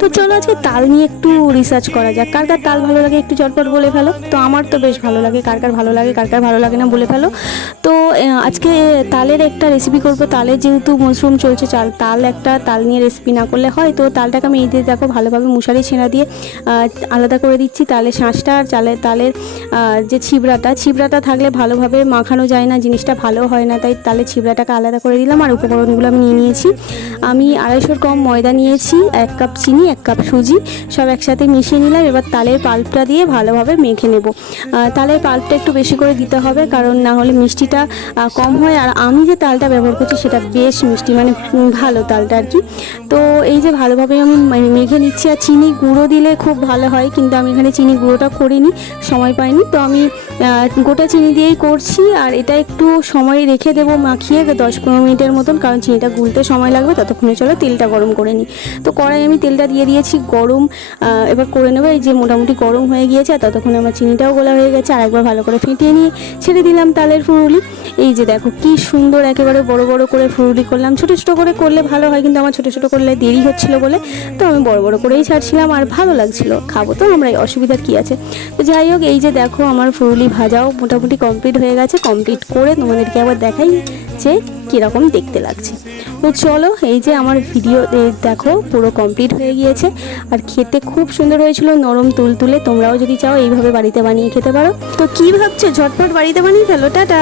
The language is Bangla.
তো চলো আজকে তাল নিয়ে একটু রিসার্চ করা যাক। কার কার তাল ভালো লাগে একটু চটপট বলে ফেলো? তো আমার তো বেশ ভালো লাগে। কার কার ভালো লাগে, কার কার ভালো লাগে না বলে ফেলো। তো আজকে তালের একটা রেসিপি করব। তালের যেহেতু মশরুম চলছে, চাল, তাল একটা, তাল নিয়ে রেসিপি না করলে হয়। তো তালটাকে আমি এই দিয়ে দেখো ভালোভাবে মশারি ছেঁড়া দিয়ে আলাদা করে দিচ্ছি তালের শাঁসটা আর চালের, তালের যে ছিবড়াটা। ছিবড়াটা থাকলে ভালোভাবে মাখানো যায় না, জিনিসটা ভালো হয় না। তাই তালের ছিবড়াটাকে আলাদা করে দিলাম আর উপকরণগুলো আমি নিয়ে নিয়েছি। আমি আড়াইশোর কম ময়দা নিয়েছি, এক কাপ চিনি, এক কাপ সুজি, সব একসাথে মিশিয়ে নিলাম। এবার তালের পাল্পটা দিয়ে ভালোভাবে মেখে নেব। তালের পাল্পটা একটু বেশি করে দিতে হবে, কারণ না হলে মিষ্টিটা কম হয়। আর আমি যে তালটা ব্যবহার করছি, সেটা বেশ মিষ্টি মানে ভালো তালটা আর কি। তো এই যে ভালোভাবে আমি মে- মেখে নিচ্ছি, আর চিনি গুঁড়ো দিলে খুব ভালো হয়, কিন্তু আমি এখানে চিনি গুঁড়োটা করিনি, সময় পাইনি। তো আমি গোটা চিনি দিয়েই করছি, আর এটা একটু সময় রেখে দেবো মাখিয়ে, দশ পনেরো মিনিটের মতন, কারণ চিনিটা গুলতে সময় লাগবে, ততক্ষণে চলো তেলটা গরম করে নিই। তো কড়াই আমি তেলটা দিয়ে দিয়েছি গরম এবার করে নেব, এই যে মোটামুটি গরম হয়ে গিয়েছে, আর ততক্ষণে আমার চিনিটাও গোলা হয়ে গেছে, আর একবার ভালো করে ফেটিয়ে নিয়ে ছেড়ে দিলাম তালের ফুরুলি। এই যে দেখো কি সুন্দর একেবারে বড় বড় করে ফুরুলি করলাম। ছোটো ছোটো করে করলে ভালো হয় কিন্তু আমার ছোটো ছোটো করলে দেরি হচ্ছিল বলে তো আমি বড় বড় করেই ছাড়ছিলাম আর ভালো লাগছিল। খাব তো, আমরা অসুবিধার কী আছে? তো যাই হোক, এই যে দেখো আমার ফুরুলি ভাজাও মোটামুটি কমপ্লিট হয়ে গেছে। কমপ্লিট করে তোমাদেরকে আবার দেখাই যে কীরকম দেখতে লাগছে। তো চলো, এই যে আমার ভিডিও দেখো পুরো কমপ্লিট হয়ে গিয়েছে। আর খেতে খুব সুন্দর হয়েছিল, নরম তুলতুলে। তোমরাও যদি চাও, এইভাবে বাড়িতে বানিয়ে খেতে পারো। তো কী ভাবছ? ঝটপট বাড়িতে বানিয়ে ফেলো। টাটা।